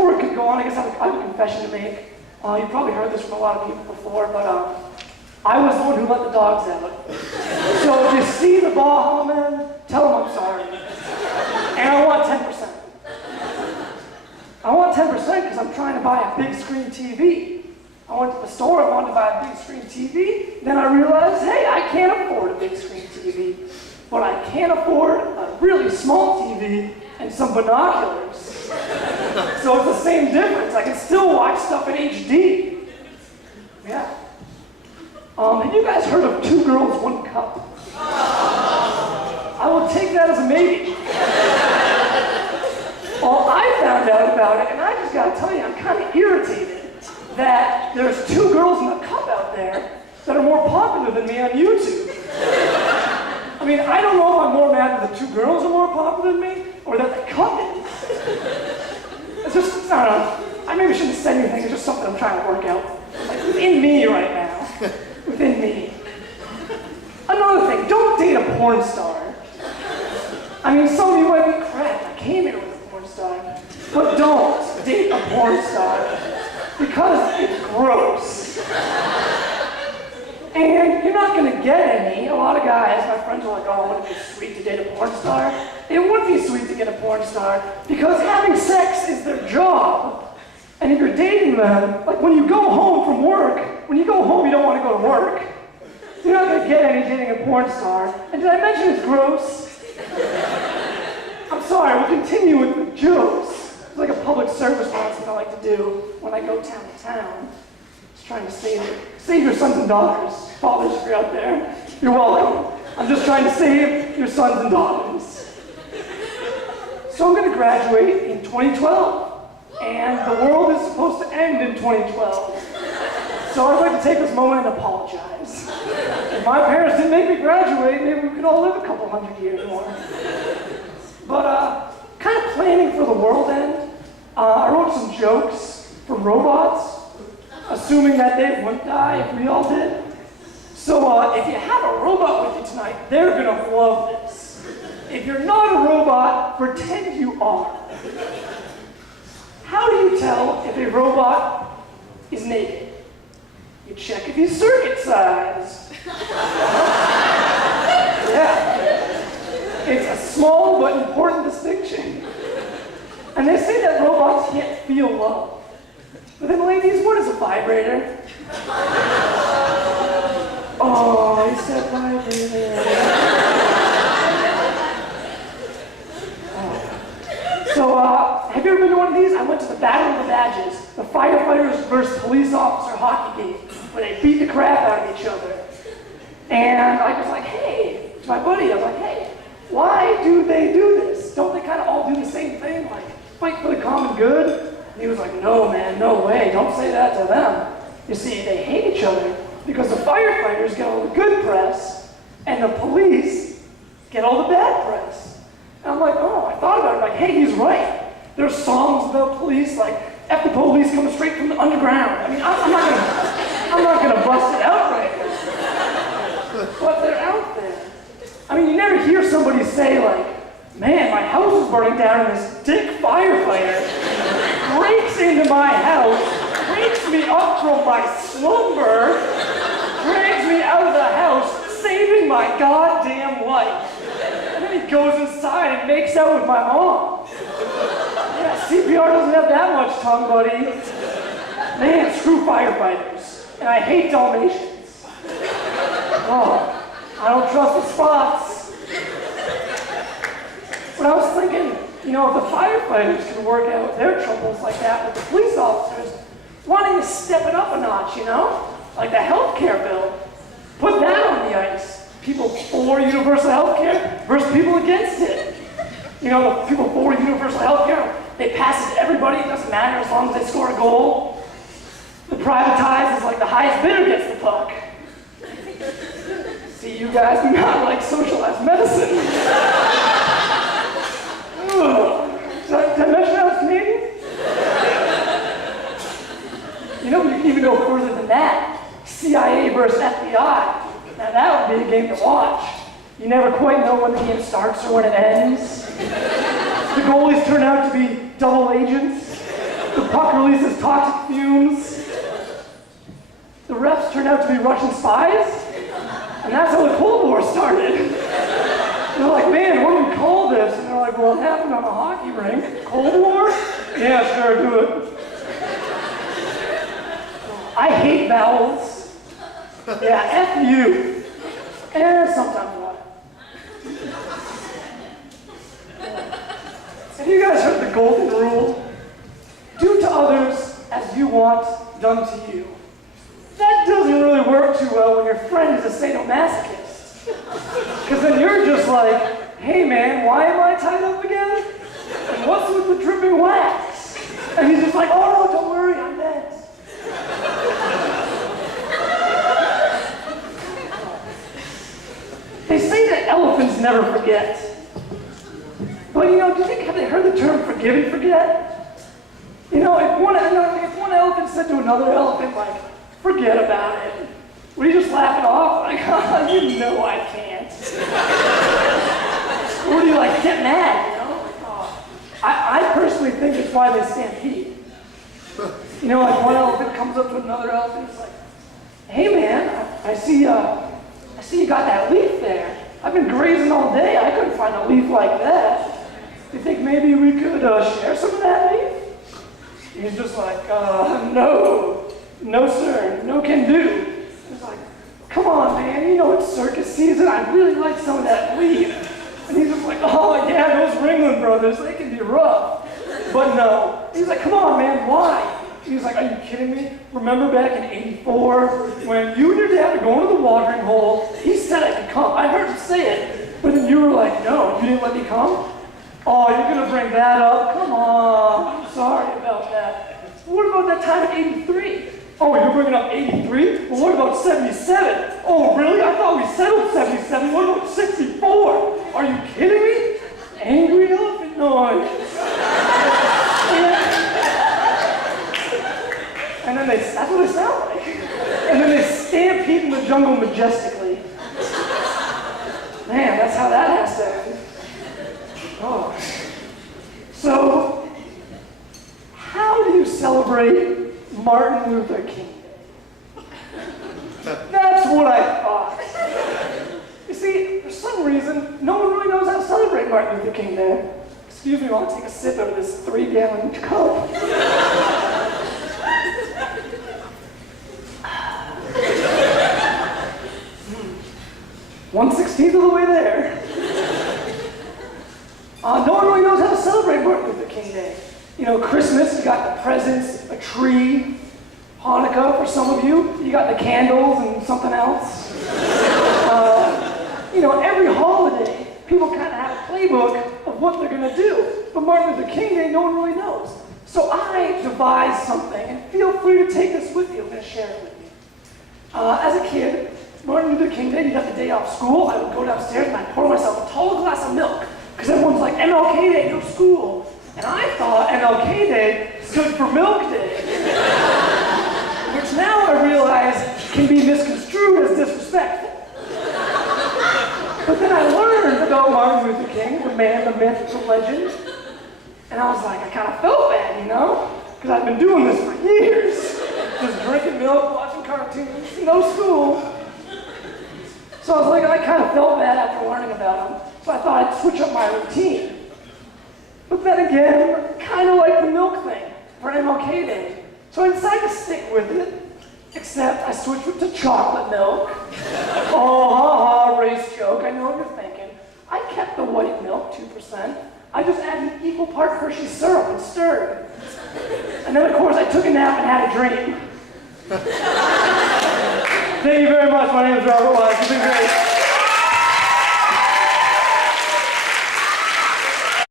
before we could go on, I guess I have a confession to make. You've probably heard this from a lot of people before, but I was the one who let the dogs out. So if you see the Baja man, tell them I'm sorry. And I want 10%. I want 10% because I'm trying to buy a big screen TV. I went to the store, I wanted to buy a big screen TV. Then I realized, hey, I can't afford a big screen TV. But I can afford a really small TV and some binoculars. So it's the same difference. I can still watch stuff in HD. Yeah. Have you guys heard of 2 Girls, 1 Cup? I will take that as a maybe. Well, I found out about it, and I just gotta tell you, I'm kind of irritated that there's 2 girls in a cup out there that are more popular than me on YouTube. I mean, I don't know if I'm more mad that the 2 girls are more popular than me, or that the cup is. It's just, I don't know. I maybe shouldn't say anything, it's just something I'm trying to work out. Like, within me right now. Within me. Another thing, don't date a porn star. I mean, some of you might be crap. I came here with a porn star. But don't date a porn star. Because it's gross. And you're not going to get any. A lot of guys, my friends are like, oh, wouldn't it be sweet to date a porn star? It would be sweet to get a porn star because having sex is their job. And if you're dating them, like when you go home from work, when you go home you don't want to go to work. You're not going to get any dating a porn star. And did I mention it's gross? I'm sorry, we'll continue with the jokes. It's like a public service announcement I like to do when I go town to town. Just trying to save your sons and daughters. Fathers, if you're out there, you're welcome. I'm just trying to save your sons and daughters. So I'm going to graduate in 2012. And the world is supposed to end in 2012. So I'd like to take this moment and apologize. If my parents didn't make me graduate, maybe we could all live a couple hundred years more. But kind of planning for the world end, I wrote some jokes for robots, assuming that they wouldn't die if we all did. So if you have a robot with you tonight, they're gonna love this. If you're not a robot, pretend you are. How do you tell if a robot is naked? You check if he's circuit-sized. Yeah. It's a small but important distinction. And they say that robots can't feel love. But then ladies, what is a vibrator? Oh, he said vibrator. So, have you ever been to one of these? I went to the Battle of the Badges, the firefighters versus police officer hockey game, where they beat the crap out of each other. And I was like, hey, to my buddy, I was like, hey, why do they do this? Don't they kind of all do the same thing, like fight for the common good? And he was like, no, man, no way, don't say that to them. You see, they hate each other because the firefighters get all the good press, and the police get all the bad press. And I'm like, oh, I thought about it, like, hey, he's right. There's songs about police, like, F the police coming straight from the underground. I mean, I'm not gonna bust it out right now. But they're out there. I mean, you never hear somebody say, like, man, my house is burning down and this dick firefighter breaks into my house, wakes me up from my slumber, drags me out of the house, saving my goddamn life. And then he goes inside and makes out with my mom. Yeah, CPR doesn't have that much tongue, buddy. Man, screw firefighters. And I hate Dalmatians. Oh, I don't trust the spots. But I was thinking, you know, if the firefighters can work out their troubles like that with the police officers, why don't you step it up a notch, you know? Like the healthcare bill. Put that on the ice. People for universal health care versus people against it. You know, the people for universal health care, they pass it to everybody, it doesn't matter as long as they score a goal. The privatized is like the highest bidder gets the puck. See, you guys do not like socialized medicine. Did I mention I was Canadian? You know, you can even go further than that. CIA versus FBI. Now that would be a game to watch. You never quite know when the game starts or when it ends. The goalies turn out to be double agents. The The puck releases toxic fumes. The refs turned out to be Russian spies. And that's how the Cold War started. And they're like, man, what do we call this? And they're like, well, it happened on a hockey rink. Cold War? Yeah, sure, do it. I hate vowels. Yeah, F you. And sometimes what? Have you guys heard the golden rule? Do to others as you want done to you. That doesn't really work too well when your friend is a sadomasochist. Because then you're just like, hey man, why am I tied up again? And what's with the dripping wax? And he's just like, oh no, don't worry, I'm dead. They say that elephants never forget. But do you think, have they heard the term forgive and forget? If one elephant said to another elephant, like, forget about it, would he just laugh it off? Like, oh, you know I can't. Or would he, like, get mad, I personally think it's why they stampede. Like one elephant comes up to another elephant, it's like, hey man, I see you got that leaf there. I've been grazing all day, I couldn't find a leaf like that. Do you think maybe we could share some of that leaf? He's just like, no sir, no can do. He's like, come on man, it's circus season, I'd really like some of that leaf. And he's just like, oh yeah, those Ringling brothers, they can be rough. But no. He's like, come on man, why? He's like, are you kidding me? Remember back in '84 when you and your dad were going to the watering hole? He said I could come. I heard him say it. But then you were like, no, you didn't let me come? Oh, you're going to bring that up? Come on. I'm sorry about that. What about that time in '83? Oh, you're bringing up '83? Well, what about '77? Oh, really? I thought we settled '77. What about '64? Are you kidding me? Angry elephant noise. And then that's what they sound like. And then they stampede in the jungle majestically. Man, that's how that has to end. Oh. So, how do you celebrate Martin Luther King Day? That's what I thought. You see, for some reason, no one really knows how to celebrate Martin Luther King Day. Excuse me while I take a sip out of this 3-gallon cup. 1/16 of the way there. No one really knows how to celebrate Martin Luther King Day. Christmas, you got the presents, a tree. Hanukkah, for some of you, you got the candles and something else. Every holiday, people kind of have a playbook of what they're going to do. But Martin Luther King Day, no one really knows. So I devised something, and feel free to take this with you. I'm going to share it with you. As a kid, Martin Luther King Day, you got the day off school, I would go downstairs and I'd pour myself a tall glass of milk. Because everyone's like, MLK Day, no school. And I thought MLK Day stood for Milk Day. Which now I realize can be misconstrued as disrespectful. But then I learned about Martin Luther King, the man, the myth, the legend. And I was like, I kind of felt bad, Because I've been doing this for years. Just drinking milk, watching cartoons, no school. So I was like, I kind of felt bad after learning about him. So I thought I'd switch up my routine. But then again, kind of like the milk thing for MLK Day. So I decided to stick with it, except I switched it to chocolate milk. Oh, race joke, I know what you're thinking. I kept the white milk, 2%. I just added an equal part Hershey's syrup and stirred. And then, of course, I took a nap and had a dream. Thank you very much. My name is Robert Wise. You've been great.